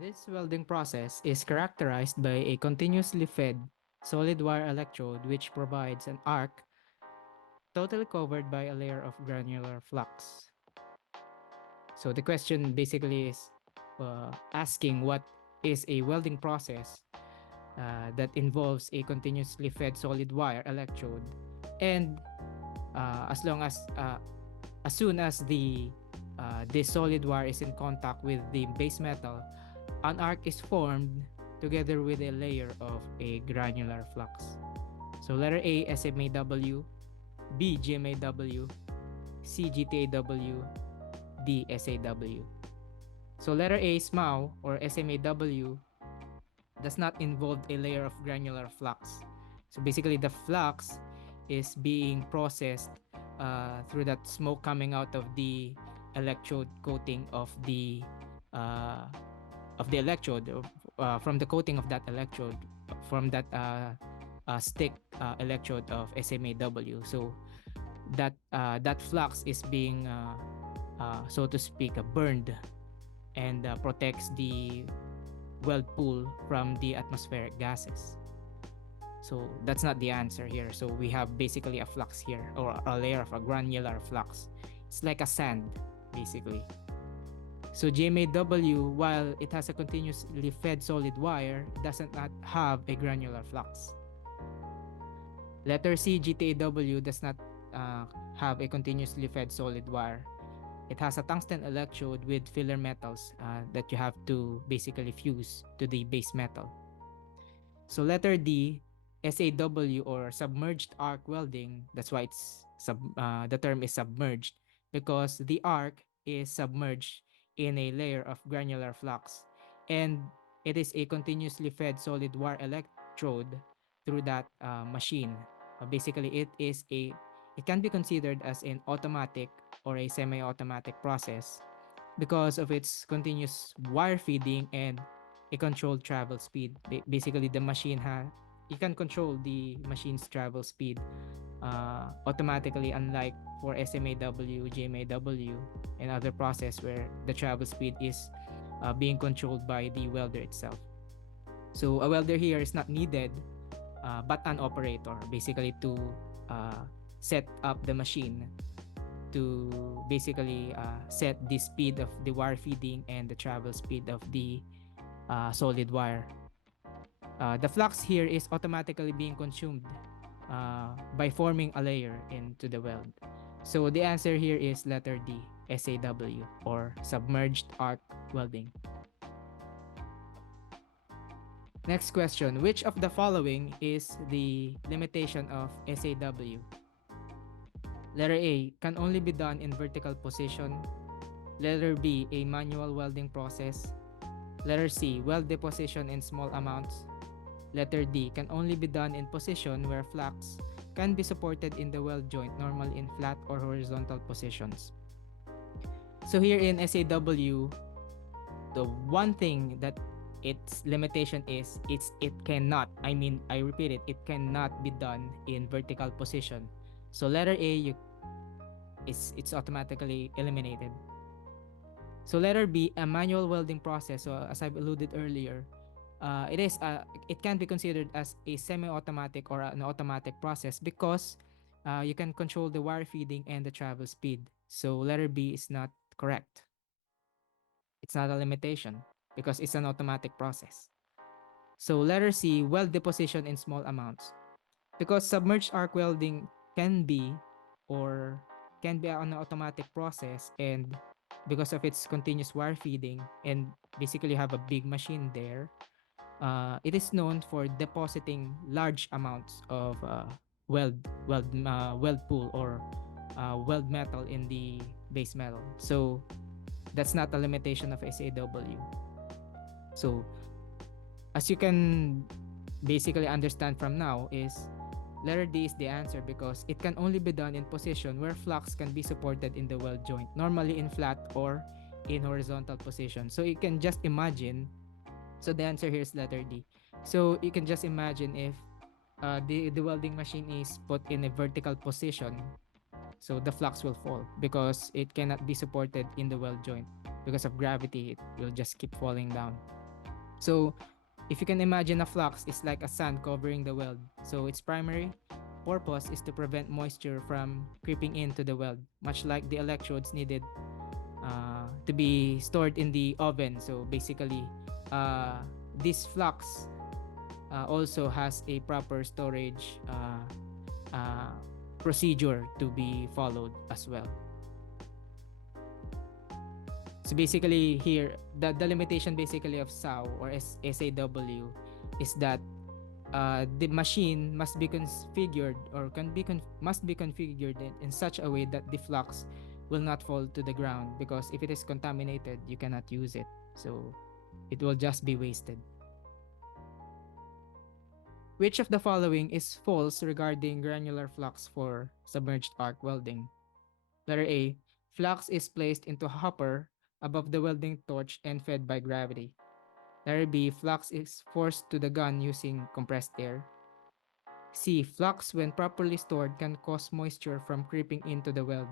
This welding process is characterized by a continuously fed solid wire electrode which provides an arc totally covered by a layer of granular flux. So the question basically is asking what is a welding process that involves a continuously fed solid wire electrode, and as soon as this solid wire is in contact with the base metal, an arc is formed together with a layer of a granular flux. So letter A, SMAW, B, GMAW, C, GTAW, D, SAW. So letter A, SMAW or SMAW does not involve a layer of granular flux. So basically the flux is being processed through that smoke coming out of the electrode coating of the electrode, from the coating of that electrode, from that stick electrode of SMAW. So that flux is being so to speak burned and protects the weld pool from the atmospheric gases. So that's not the answer here. So we have basically a flux here, or a layer of a granular flux. It's like a sand basically. So GMAW, while it has a continuously fed solid wire, doesn't not have a granular flux. Letter C, GTAW does not have a continuously fed solid wire. It has a tungsten electrode with filler metals that you have to basically fuse to the base metal. So letter D, SAW or submerged arc welding, that's why the term is submerged, because the arc is submerged in a layer of granular flux, and it is a continuously fed solid wire electrode through that machine. Basically, it can be considered as an automatic or a semi-automatic process because of its continuous wire feeding and a controlled travel speed. Basically, you can control the machine's travel speed automatically, unlike for SMAW, GMAW, and other process where the travel speed is being controlled by the welder itself. So a welder here is not needed, but an operator, basically to set up the machine to basically set the speed of the wire feeding and the travel speed of the solid wire. The flux here is automatically being consumed by forming a layer into the weld. So the answer here is letter D, SAW or submerged arc welding. Next question, which of the following is the limitation of SAW? Letter A, can only be done in vertical position. Letter B, a manual welding process. Letter C, weld deposition in small amounts. Letter D, can only be done in position where flux can be supported in the weld joint, normally in flat or horizontal positions. So here in SAW, the one thing that its limitation is it cannot, I repeat it cannot be done in vertical position. So letter A, it's automatically eliminated. So letter B, a manual welding process. So as I've alluded earlier, it can be considered as a semi-automatic or an automatic process because you can control the wire feeding and the travel speed. So letter B is not correct. It's not a limitation because it's an automatic process. So letter C, weld deposition in small amounts. Because submerged arc welding can be an automatic process, and because of its continuous wire feeding and basically have a big machine there, it is known for depositing large amounts of weld pool or weld metal in the base metal. So that's not a limitation of SAW. So as you can basically understand from now, is letter D is the answer because it can only be done in position where flux can be supported in the weld joint, normally in flat or in horizontal position. So you can just imagine, so the answer here is letter D. So you can just imagine if the welding machine is put in a vertical position, so the flux will fall because it cannot be supported in the weld joint. Because of gravity, it will just keep falling down. So if you can imagine, a flux is like a sand covering the weld. So its primary purpose is to prevent moisture from creeping into the weld, much like the electrodes needed to be stored in the oven. So basically, uh, this flux also has a proper storage procedure to be followed as well. So basically here, the limitation basically of SAW or SAW is that the machine must be configured or must be configured in such a way that the flux will not fall to the ground, because if it is contaminated, you cannot use it. So it will just be wasted. Which of the following is false regarding granular flux for submerged arc welding? Letter A. Flux is placed into a hopper above the welding torch and fed by gravity. Letter B. Flux is forced to the gun using compressed air. C. Flux, when properly stored, can cause moisture from creeping into the weld.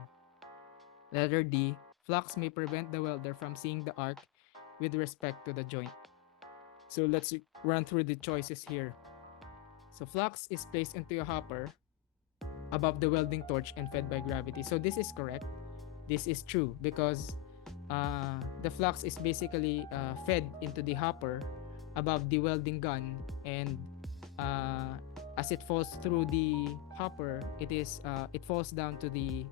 Letter D. Flux may prevent the welder from seeing the arc with respect to the joint. So let's run through the choices here. So flux is placed into a hopper above the welding torch and fed by gravity. So this is correct. This is true because the flux is basically fed into the hopper above the welding gun, and uh, as it falls through the hopper, it falls down to the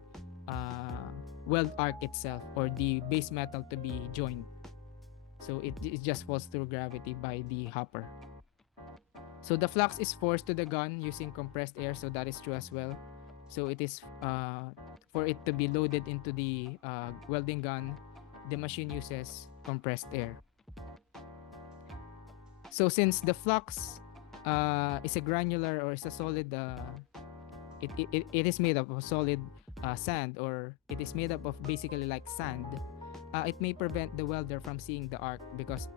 uh, weld arc itself, or the base metal to be joined. So it just falls through gravity by the hopper. So the flux is forced to the gun using compressed air, so that is true as well. So it is for it to be loaded into the welding gun, the machine uses compressed air. So since the flux is a granular, or is a solid, it is made up of solid sand, or it is made up of basically like sand, it may prevent the welder from seeing the arc, because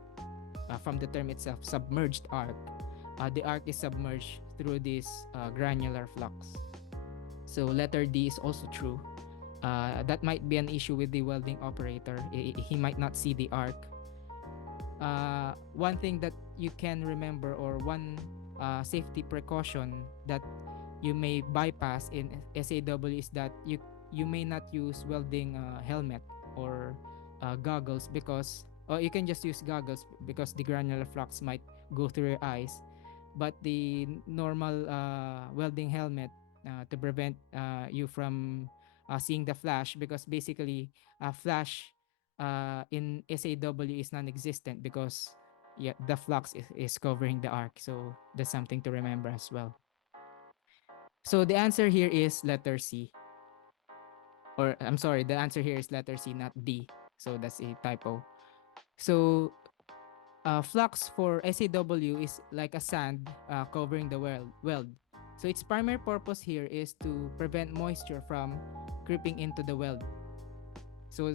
from the term itself, submerged arc, the arc is submerged through this granular flux. So letter D is also true. That might be an issue with the welding operator. He might not see the arc. One thing that you can remember, or one safety precaution that you may bypass in SAW, is that you may not use welding helmet or goggles, because, or you can just use goggles because the granular flux might go through your eyes. But the normal welding helmet, to prevent you from seeing the flash, because basically flash in SAW is non-existent, because yeah, the flux is covering the arc. So that's something to remember as well. So the answer here is letter C. Or I'm sorry, the answer here is letter C, not D. So that's a typo. So flux for SAW is like a sand covering the weld. So its primary purpose here is to prevent moisture from creeping into the weld. So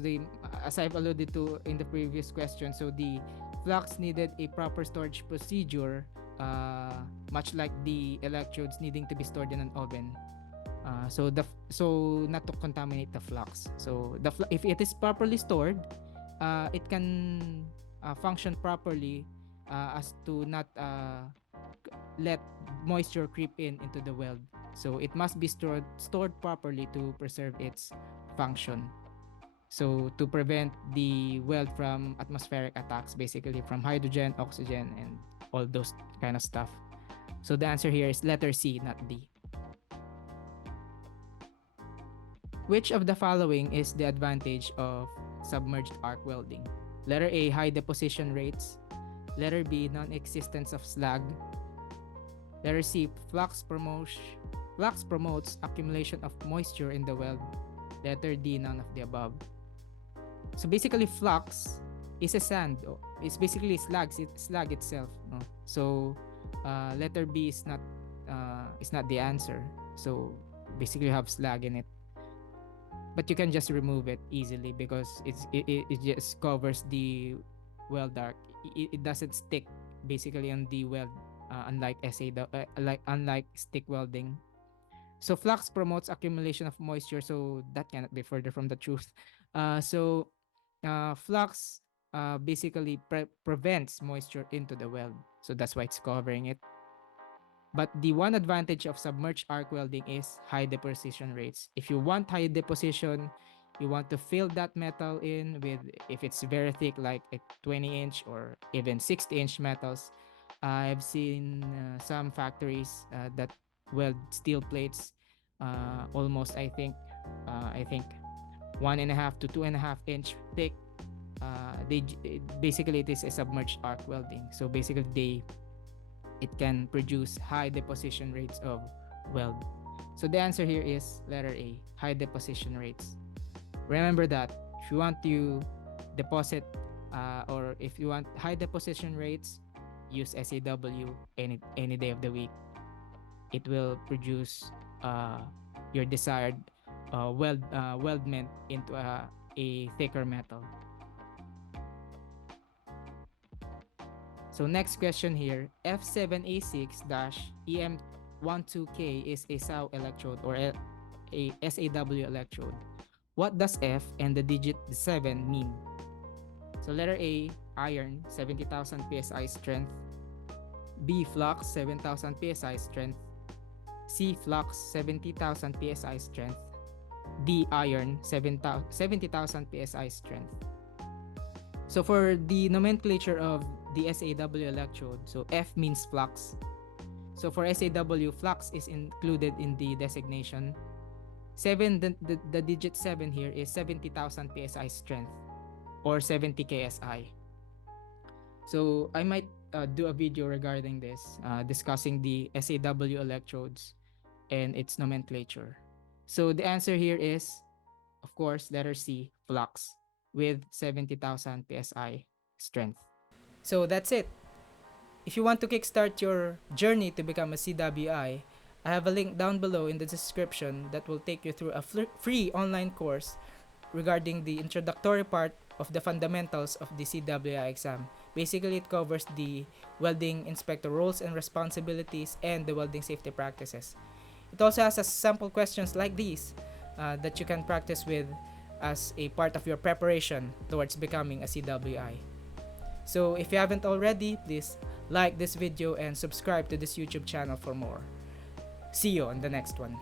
as I've alluded to in the previous question, so the flux needed a proper storage procedure, much like the electrodes needing to be stored in an oven. So not to contaminate the flux. So if it is properly stored, it can function properly, as to not let moisture creep into the weld. So it must be stored properly to preserve its function. So to prevent the weld from atmospheric attacks, basically from hydrogen, oxygen, and all those kind of stuff. So the answer here is letter C, not D. Which of the following is the advantage of submerged arc welding? Letter A, high deposition rates. Letter B, non-existence of slag. Letter C, flux promotes accumulation of moisture in the weld. Letter D, none of the above. So basically, flux is a sand. It's basically slag itself. No? So letter B is not the answer. So basically, you have slag in it, but you can just remove it easily, because it just covers the weld arc. It doesn't stick basically on the weld, unlike unlike stick welding. So flux promotes accumulation of moisture, so that cannot be further from the truth. So flux basically prevents moisture into the weld. So that's why it's covering it. But the one advantage of submerged arc welding is high deposition rates. If you want high deposition, you want to fill that metal in with, if it's very thick, like a 20-inch or even 60-inch metals. I've seen some factories that weld steel plates almost, I think 1.5 to 2.5 inch thick. Basically it is a submerged arc welding. So basically it can produce high deposition rates of weld. So the answer here is letter A, high deposition rates. Remember that if you want to deposit or if you want high deposition rates, use SAW any day of the week. It will produce your desired weldment into a thicker metal. So next question here, F7A6-EM12K is a SAW electrode or a SAW electrode. What does F and the digit 7 mean? So letter A, iron, 70,000 psi strength. B, flux, 7,000 psi strength. C, flux, 70,000 psi strength. D, iron, 70,000 psi strength. So for the nomenclature of the SAW electrode, so F means flux. So for SAW, flux is included in the designation. 7, the digit 7 here is 70,000 psi strength or 70 ksi. So I might do a video regarding this, discussing the SAW electrodes and its nomenclature. So the answer here is, of course, letter C, flux, with 70,000 psi strength. So that's it. If you want to kickstart your journey to become a CWI, I have a link down below in the description that will take you through a free online course regarding the introductory part of the fundamentals of the CWI exam. Basically, it covers the welding inspector roles and responsibilities and the welding safety practices. It also has a sample questions like these that you can practice with as a part of your preparation towards becoming a CWI. So if you haven't already, please like this video and subscribe to this YouTube channel for more. See you on the next one.